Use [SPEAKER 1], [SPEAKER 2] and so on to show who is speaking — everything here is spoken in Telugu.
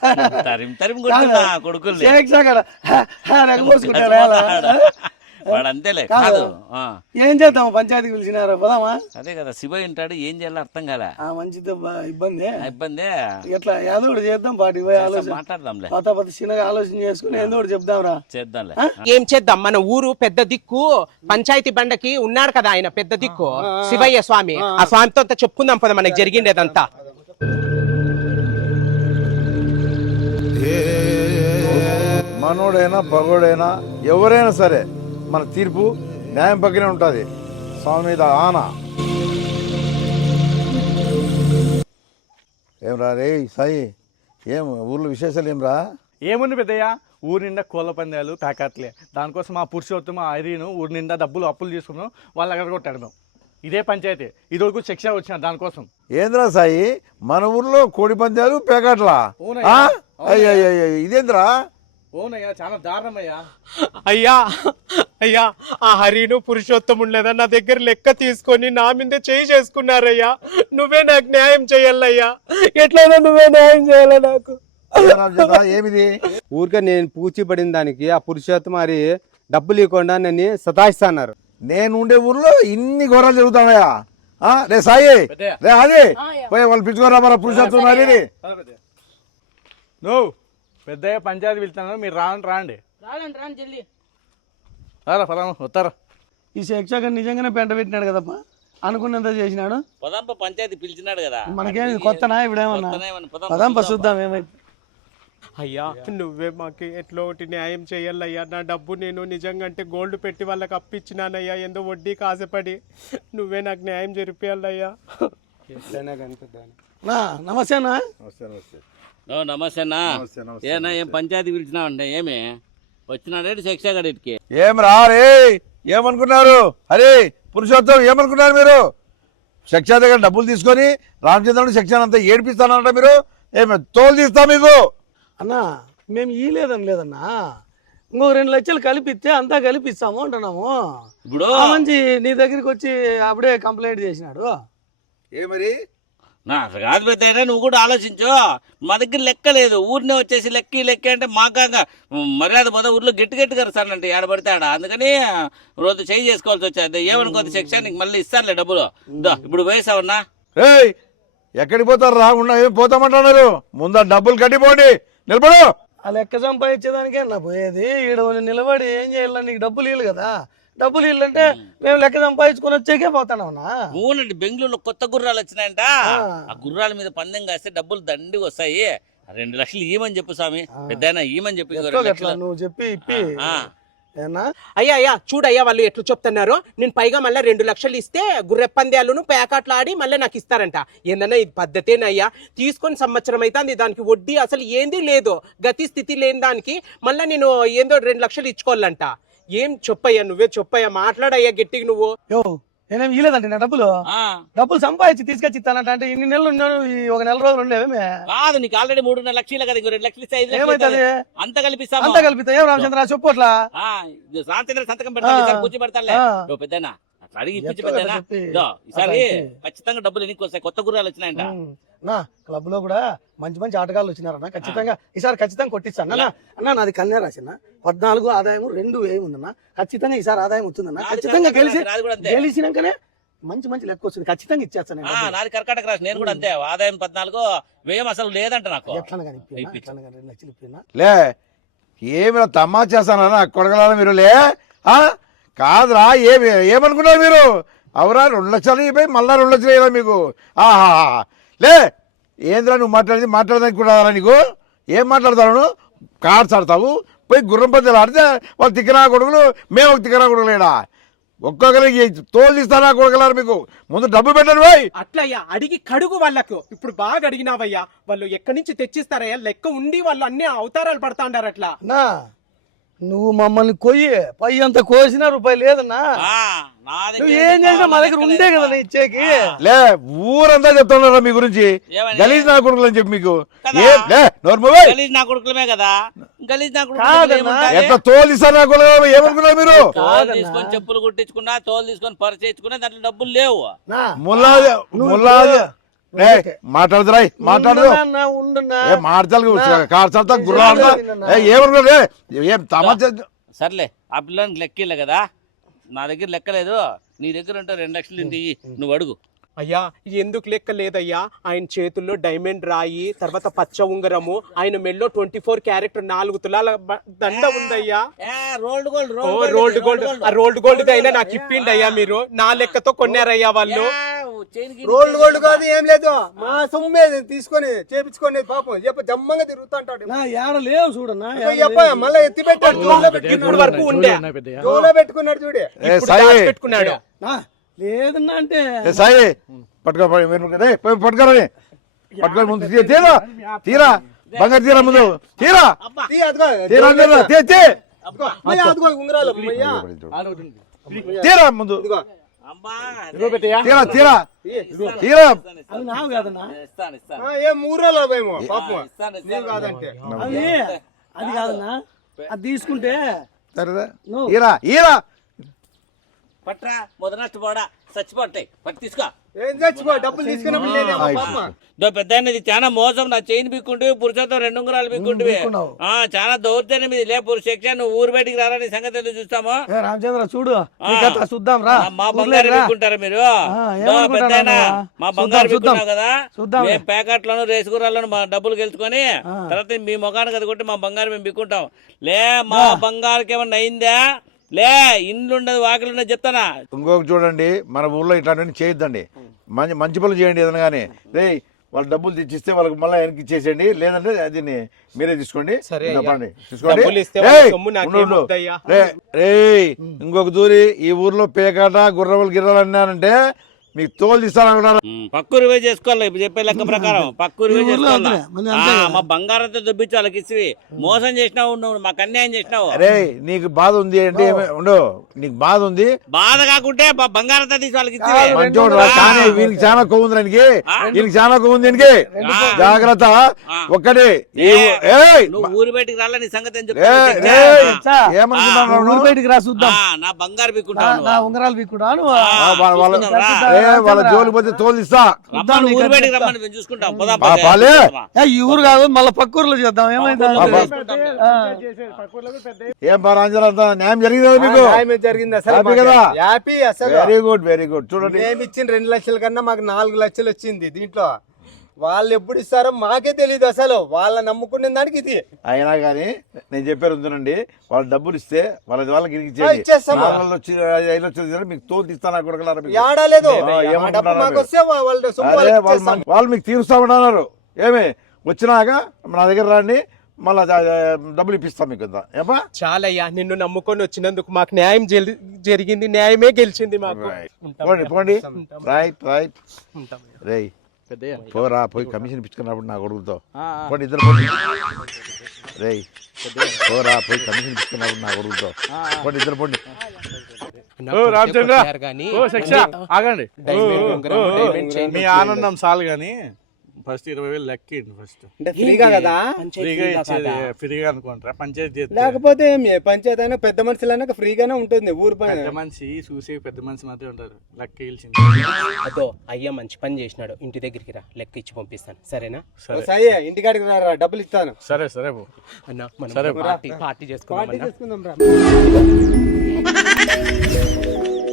[SPEAKER 1] కొడుకులు
[SPEAKER 2] వాడు అంతేలే కాదు.
[SPEAKER 1] ఏం చేద్దాం పంచాయతీకి పిలిచినారు పోదామా?
[SPEAKER 2] అదే కదా శివ ఉంటాడు, ఏం చేయాలో అర్థం కాలే.
[SPEAKER 1] మంచిది ఇబ్బంది ఎట్లా ఏదో ఒకటి చేద్దాం, పాటికి పోయి ఆలోచన
[SPEAKER 2] మాట్లాడదాంలే,
[SPEAKER 1] కొత్త చిన్నగా ఆలోచన చేసుకుని ఏదో ఒకటి చెప్దాంరా.
[SPEAKER 2] చేద్దాంలే.
[SPEAKER 3] ఏం చేద్దాం, మన ఊరు పెద్ద దిక్కు పంచాయతీ బండకి ఉన్నాడు కదా ఆయన పెద్ద దిక్కు శివయ్య స్వామి, ఆ స్వామితో అంతా చెప్పుకుందాం పద మనకి జరిగిండేదంతా.
[SPEAKER 4] మనోడైనా పగోడైనా ఎవరైనా సరే మన తీర్పు న్యాయం పక్కనే ఉంటుంది. స్వామి మీద ఆనా. ఏమ్రా రే సాయి, ఏం ఊర్లో విశేషాలు ఏమ్రా?
[SPEAKER 5] ఏముంది పెద్దయ్య, ఊరి నిండా కోళ్ళ పందాలు ప్యాకెట్లే. దానికోసం మా పురుషోత్తమ ఐరీను ఊరి నిండా అప్పులు తీసుకున్నాం, వాళ్ళు అక్కడ కొట్టాడు. మేము ఇదే పంచాయతీ ఈరోజు శిక్ష వచ్చిన దానికోసం.
[SPEAKER 4] ఏంద్రా సాయి, మన ఊర్లో కోడి పందాలు ప్యాకెట్లా? ఇదేంద్రా?
[SPEAKER 5] ఓనయ్యా, చాలా దారుణమయ్యా.
[SPEAKER 3] అయ్యా అయ్యా, ఆ హరిను పురుషోత్తముడు లేదా నా దగ్గర లెక్క తీసుకొని నా మీద చేయి చేసుకున్నారయ్యా. నువ్వే నాకు న్యాయం చేయాలయ్యా, ఎట్లయినా నువ్వే న్యాయం చేయాలా నాకు.
[SPEAKER 4] ఏమిది?
[SPEAKER 6] ఊరికే నేను పూచిపడిన దానికి ఆ పురుషోత్తమ హరి డబ్బులు ఇవ్వకుండా నన్ను సతాయిస్తున్నారు.
[SPEAKER 4] నేను ఉండే ఊర్లో ఇన్ని ఘోరాలు జరుగుతున్నాయా? రే సాయి, రే అది పోయి వాళ్ళు పిలుచుకోరా మన పురుషోత్తమ హరిని.
[SPEAKER 5] నువ్వు పెద్దయ్య పంచాయతీ వెళ్తున్నాను, మీరు రాండి. వస్తారా?
[SPEAKER 1] ఈ శిక్షక నిజంగానే పెంట పెట్టినాడు కదప్పా, అనుకున్నంత చేసినాడు.
[SPEAKER 2] పంచాయతీ పిలిచినాడు కదా,
[SPEAKER 1] మనకేమి కొత్తనా ఇప్పుడేమన్నా? పదంప చూద్దాం ఏమైతే.
[SPEAKER 3] అయ్యా నువ్వే మాకు ఎట్లో ఒకటి న్యాయం చేయాలయ్యా. నా డబ్బు నేను నిజంగా అంటే గోల్డ్ పెట్టి వాళ్ళకి అప్పించినానయ్యా, ఎంతో వడ్డీకి ఆశపడి. నువ్వే నాకు న్యాయం జరిపియాలయ్యా.
[SPEAKER 1] నమస్తే అన్నా.
[SPEAKER 2] నమస్తే అన్నా. ఏనా ఏం పంచాయతీ పిలిచినావంటే ఏమి వచ్చినాడు శిక్షగాడికి?
[SPEAKER 4] ఏం రా రే, ఏమనుకున్నారు? అరే పురుషోత్తం ఏమనుకున్నారు మీరు? శిక్ష దగ్గర డబ్బులు తీసుకొని రామచంద్రుడు శిక్షణ అంతా ఏడిపిస్తానంట మీరు. ఏమి తోలు తీస్తా మీకు?
[SPEAKER 1] అన్నా మేము ఈ లేదన్నా, ఇంకో 2 లక్షలు కలిపిస్తే అంతా కలిపిస్తాము అంటున్నాము.
[SPEAKER 2] ఇప్పుడు
[SPEAKER 1] మంచి నీ దగ్గరికి వచ్చి అప్పుడే కంప్లైంట్ చేసినాడు.
[SPEAKER 4] ఏమరి
[SPEAKER 2] నాకు కాదు పెద్ద, నువ్వు కూడా ఆలోచించు. మా దగ్గర లెక్క లేదు, ఊరినే వచ్చేసి లెక్క అంటే మాకంగా మర్యాద పోదా ఊర్లో గట్టిగా సార్లంటే ఏడబడితే ఆడ. అందుకని రోజు చేయి చేసుకోవాల్సి వచ్చేది. ఏమనుకోద్ది శిక్ష నీకు మళ్ళీ ఇస్తానులే డబ్బులు. ఇప్పుడు వేసావన్నా.
[SPEAKER 4] ఎక్కడికి పోతారు? రాకుండా ఏం పోతామంటున్నారు? ముందు డబ్బులు కట్టిపోండి, నిలబడు.
[SPEAKER 1] ఆ లెక్క సంపాదించేదానికే అన్న పోయేది. ఈడ నిలబడి ఏం చేయాలి? నీకు డబ్బులు ఇవ్వాలి కదా. డబ్బులు ఇల్లంటే మేము లెక్క సంపాదించుకొని వచ్చాకే పోతానవునా?
[SPEAKER 2] అవునండి, బెంగళూరులో కొత్త గుర్రాలు వచ్చినాయంట. ఆ గుర్రాల మీద పందెం కాస్తే డబ్బులు దండిగా వస్తాయి. 2 లక్షలు ఇవ్వమని చెప్పు స్వామి, పెద్ద ఇవ్వమని చెప్పి.
[SPEAKER 1] నువ్వు చెప్పి ఇప్పి.
[SPEAKER 3] అయ్యా అయ్యా చూడయ్యా, వాళ్ళు ఎట్లా చెప్తున్నారు. నేను పైగా మళ్ళీ 2 లక్షలు ఇస్తే గుర్రె పందాలను ప్యాకెట్లు ఆడి మళ్ళీ నాకు ఇస్తారంట. ఏందన్నా ఇది పద్ధతేనయ్యా? తీసుకొని సంవత్సరం అయితే దానికి వడ్డీ అసలు ఏంది లేదు, గతి స్థితి లేని దానికి మళ్ళీ నేను ఏందో 2 లక్షలు ఇచ్చుకోవాలంట. ఏం చెప్పయ్యా, నువ్వే చెప్పయ్యా, మాట్లాడయ్యా గట్టిగా. నువ్వు
[SPEAKER 1] నేనేం ఇవ్వలేదంటే నా డబ్బులు సంపాదించి తీసుకొచ్చి ఇస్తానంట. అంటే ఇన్ని నెలలు ఉన్నాను, ఒక నెల రోజులు ఉండేవేమే
[SPEAKER 2] కాదు. నీకు ఆల్రెడీ 3.5 లక్షలు కదా, 2 లక్షలు ఇస్తే 5
[SPEAKER 1] ఏమైతుంది?
[SPEAKER 2] అంత కలిపిస్తా.
[SPEAKER 1] ఏం రామచంద్ర చెప్పు అట్లా.
[SPEAKER 2] రామచంద్ర సంతకం పెడతా, కూర్చి పెడతాలే పెద్దనా. అట్లా అడిగి ఇప్పించి పెద్దనా. ఈసారి ఖచ్చితంగా డబ్బులు ఎన్నికి వస్తాయి. కొత్త గుర్రాలు వచ్చినాయంట.
[SPEAKER 1] నా క్లబ్ లో కూడా మంచి ఆటగాళ్ళు వచ్చినారన్న. ఖచ్చితంగా ఈసారి ఖచ్చితంగా కొట్టిస్తాను అన్న. నాది కన్యా రాసిన 14 ఆదాయం 2 వ్యయం ఉందన్న. ఖచ్చితంగా ఈసారి ఆదాయం వస్తుందన్న. ఖచ్చితంగా గెలిచినాకనే మంచి లెక్క వస్తుంది. ఖచ్చితంగా ఇచ్చేస్తాను.
[SPEAKER 2] నాది కర్కాటక రాసి, నేను కూడా అంతే. ఆదాయం 14, వ్యయం అసలు లేదంట నాకు.
[SPEAKER 1] ఎట్లా కానీ 2 లక్షలు ఇప్పినా
[SPEAKER 4] లే. ఏమి తమ్మా చేస్తానన్నా కొడగల మీరు? లే కాదురా, ఏమనుకున్నారు మీరు? అవరా 2 లక్షలు ఇవ్వయి మళ్ళా 2 లక్షలు ఇవ్వాలి మీకు. లే ఏంద్రా నువ్వు మాట్లాడదానికి కూడా నీకు? ఏం మాట్లాడతావు? కార్డ్స్ ఆడతావు, పోయి గుర్రం పందాలు ఆడితే వాళ్ళు తిక్కనా కొడుకులు, మేము ఒక తిక్కనా కొడుకులు. లేడా ఒక్కొక్కరికి తోలు తీస్తానా కొడగలరు మీకు? ముందు డబ్బు పెట్టండి పోయి.
[SPEAKER 3] అట్లయ్యా అడిగి కడుగు వాళ్ళకు. ఇప్పుడు బాగా అడిగినావయ్యా, వాళ్ళు ఎక్కడి నుంచి తెచ్చిస్తారయ్యా? లెక్క ఉండి వాళ్ళు అన్ని అవతారాలు పడతా ఉండారు. అట్లా
[SPEAKER 1] నువ్వు మమ్మల్ని పై అంత కోసినా రూపాయి లేదన్నా. నువ్వు ఏం చేసినా మా దగ్గర ఉండే కదా ఇచ్చేకి.
[SPEAKER 4] లే ఊరంతా చెప్తున్నారా మీ గురించి? గలీజ్ నా కొడుకులు అని చెప్పి మీకు
[SPEAKER 2] గలీజ్ నా కొడుకులమే కదా. గలీజ్ నా
[SPEAKER 4] ఎట్లా తోలు తీస్తారు నా కొడుకు? ఏమనుకున్నారు మీరు?
[SPEAKER 2] తీసుకొని చెప్పులు కుట్టించుకున్నా, తోలు తీసుకొని పరిచయించుకున్నా, దాంట్లో డబ్బులు లేవు.
[SPEAKER 4] మాట్లాడదురా మాట్లాడదు
[SPEAKER 1] అన్న ఉండున్నా
[SPEAKER 4] ఏ మాట్లాడు కార్చల్తా గుర్రం ఏమనుకోలే ఏం తమాచా
[SPEAKER 2] సర్లే ఆ పిల్లని లెక్కిలే కదా నా దగ్గర లెక్కలేదు నీ దగ్గర ఉంటే 2 లక్షలు ఇంటి నువ్వు అడుగు.
[SPEAKER 3] అయ్యా ఎందుకు లెక్క లేదయ్యా, ఆయన చేతుల్లో డైమండ్ రాయి, తర్వాత పచ్చ ఉంగరము, ఆయన మెల్లో 24 క్యారెట్ 4 తులాల దండ ఉందయ్యా.
[SPEAKER 2] రోల్డ్ గోల్డ్
[SPEAKER 3] రోల్డ్ గోల్డ్, ఆ రోల్డ్ గోల్డ్ అయినా నాకు ఇప్పిండి అయ్యా, మీరు నా లెక్కతో కొన్నారయ్యా వాళ్ళు.
[SPEAKER 6] రోల్డ్ గోల్డ్ కాదు ఏం లేదు, మా సొమ్మే తీసుకొని చేపించుకొని పాపం చెప్ప జమ్మంగా తిరుగుతుంటాడు.
[SPEAKER 1] నా ఏడ లేవు చూడన్నా
[SPEAKER 6] మళ్ళీ ఎత్తి పెట్టాడు,
[SPEAKER 3] ఇప్పుడు వరకు ఉండే
[SPEAKER 6] జోలో పెట్టుకున్నాడు చూడే,
[SPEAKER 3] ఇప్పుడు పెట్టుకున్నాడు.
[SPEAKER 1] లేదన్నా అంటే
[SPEAKER 4] సాయి పట్టుకోరా పట్టుకొని ముందు తీరా తీరా బంగారు తీరా ముందు తీరా
[SPEAKER 6] ఉంగరాలు
[SPEAKER 4] తీరా ముందు తీరా తీరా తీరా
[SPEAKER 1] అది నావు కాదన్నా,
[SPEAKER 6] ఏం మూరాలు భయమో పాపం కాదంటే
[SPEAKER 1] అది కాదన్నా, అది తీసుకుంటే
[SPEAKER 4] ఈరా ఈరా
[SPEAKER 2] పట్రా మొదనట్టు పోడా చచ్చిపోతాయి పట్టు తీసుకో.
[SPEAKER 6] ఏం చచ్చిపో డబ్బులు తీసుకున్నప్పుడు లేదేమో పాపం.
[SPEAKER 2] పెద్ద ఇది చాలా మోసం, నా చైన్ బిక్కుంటే పురుషతో 2 ఉంగరాలు బిక్కుంటే చాలా దౌర్జన్యం ఇది. లే పురుష నువ్వు ఊరు బయటికి రారా, నీ సంగతి ఎందుకు చూస్తాము.
[SPEAKER 1] రామచంద్ర చూడు చూద్దాం రా,
[SPEAKER 2] మా బంగారు బిక్కుంటారా మీరు, పెద్ద మా బంగారు బిక్కున్నావు కదా, మేము ప్యాకెట్లను రేసుగురాలను మా డబ్బులు గెలుచుకొని తర్వాత మీ ముఖానికి అది కొట్టి మా బంగారు మేము బిక్కుంటాం. లే మా బంగారుకి ఏమన్నా అయిందా, లే ఇండ్లు ఉండదు వాకిలు ఉండదు చెప్తానా.
[SPEAKER 4] ఇంకొక చూడండి, మన ఊళ్ళో ఇట్లాంటివన్నీ చేయొద్దండి, మంచి పనులు చేయండి ఏదైనా కానీ. రే వాళ్ళు డబ్బులు తెచ్చిస్తే వాళ్ళకి మళ్ళీ వెనక్కి ఇచ్చేసేయండి, లేదంటే అది మీరే తీసుకోండి తీసుకోండి. రే ఇంకొక దూరి ఈ ఊర్లో పేకాట గుర్రవలు గిర్రలు అన్నారంటే మీకు తోలు తీస్తాను.
[SPEAKER 2] పక్కూరు వే చేసుకోవాలి, ఇప్పుడు చెప్పే లెక్క ప్రకారం పక్కూరు వే చేసుకోవాలి. మా బంగారంతో దొబ్బించి వాళ్ళకి ఇచ్చి మోసం చేసినావు, నువ్వు మాకు అన్యాయం చేసినావు.
[SPEAKER 4] అరే నీకు బాధ ఉంది అంటే ఉండు, నీకు బాధ ఉంది,
[SPEAKER 2] బాధ కాకుంటే బంగారంతో తీసి వాళ్ళకి ఇచ్చి
[SPEAKER 4] మంచోడు కానీ వీనికి చాలా కొవ్వు ఉంది, దానికి వీనికి చాలా కొవ్వు ఉంది దీనికి. జాగ్రత్త ఒక్కటి
[SPEAKER 2] నువ్వు ఊరి బయటికి రాలా, నీ సంగతి
[SPEAKER 4] ఏమనుకున్నావు,
[SPEAKER 1] బయటికి రా చూద్దాం.
[SPEAKER 2] నా బంగారు బిక్కుంటాను,
[SPEAKER 1] నా ఉంగరాలు బిక్కున్నాను,
[SPEAKER 4] వాళ్ళ జోలికి పోతే తోలు ఇస్తా.
[SPEAKER 2] ఊరి బయటికి రమ్మని మేము చూసుకుంటాం.
[SPEAKER 1] ఈ ఊరు కాదు మళ్ళీ పక్క ఊర్లో చేద్దాం. ఏమైంది
[SPEAKER 4] ఏం పరాంజలి అంతా న్యాయం జరిగింది కదా మీకు,
[SPEAKER 6] జరిగింది
[SPEAKER 4] హ్యాపీ కదా,
[SPEAKER 6] హ్యాపీ అసలు.
[SPEAKER 4] Very good very good. చూడండి
[SPEAKER 6] మేము ఇచ్చిన 2 లక్షల కన్నా మాకు 4 లక్షలు వచ్చింది దీంట్లో. వాళ్ళు ఎప్పుడు ఇస్తారో మాకే తెలియదు అసలు, వాళ్ళ నమ్ముకునే దానికి ఇది.
[SPEAKER 4] అయినా కానీ నేను చెప్పారు ఉందనండి, వాళ్ళు డబ్బులు ఇస్తే వాళ్ళకి
[SPEAKER 6] ఇచ్చేస్తాము.
[SPEAKER 4] మీకు తోలు తీస్తాను
[SPEAKER 6] ఏడాలేదు
[SPEAKER 4] వాళ్ళు మీకు తీరుస్తామన్నారు. ఏమి వచ్చినాక నా దగ్గర రాండి, మళ్ళా డబ్బులు ఇప్పిస్తాం మీకు. ఏమా
[SPEAKER 3] చాలయ్యా, నిన్ను నమ్ముకొని వచ్చినందుకు మాకు న్యాయం జరిగింది, న్యాయమే గెలిచింది మాకు.
[SPEAKER 4] పోండి పోండి, రైట్ రైట్. రేయ్ పోరా, పోయి కమిషన్ ఇప్పించుకున్నప్పుడు నా కొడుకుతో పోండి, ఇద్దరు పోండి. రేయ్ పోరా, పోయి కమిషన్ ఇప్పించుకున్నప్పుడు నా కొడుకుతో పోండి, ఇద్దరు పోండి.
[SPEAKER 5] ఆగండి, మీ ఆనందం చాలు గాని ఫస్ట్ 20,000 లెక్కిండి. ఫస్ట్
[SPEAKER 6] ఫ్రీగా కదా,
[SPEAKER 5] ఫ్రీగా ఇచ్చేది ఫ్రీగా అనుకుంటారా, పంచాయతీ
[SPEAKER 6] లేకపోతే పంచాయతీ అయినా పెద్ద మనుషులైనా ఫ్రీగానే ఉంటుంది. ఊరు
[SPEAKER 5] పెద్ద మనిషి చూసే పెద్ద మనిషి మాత్రమే ఉంటారు, లెక్క ఇల్చింది.
[SPEAKER 3] అదో అయ్యా మంచి పని చేసినాడు, ఇంటి దగ్గరికి రా, లెక్క ఇచ్చి పంపిస్తాను సరేనా.
[SPEAKER 6] సరే ఇంటికాడికి రా, డబ్బులు ఇస్తాను.
[SPEAKER 5] సరే సరే
[SPEAKER 3] అన్న మనం పార్టీ చేసుకుందాం రా.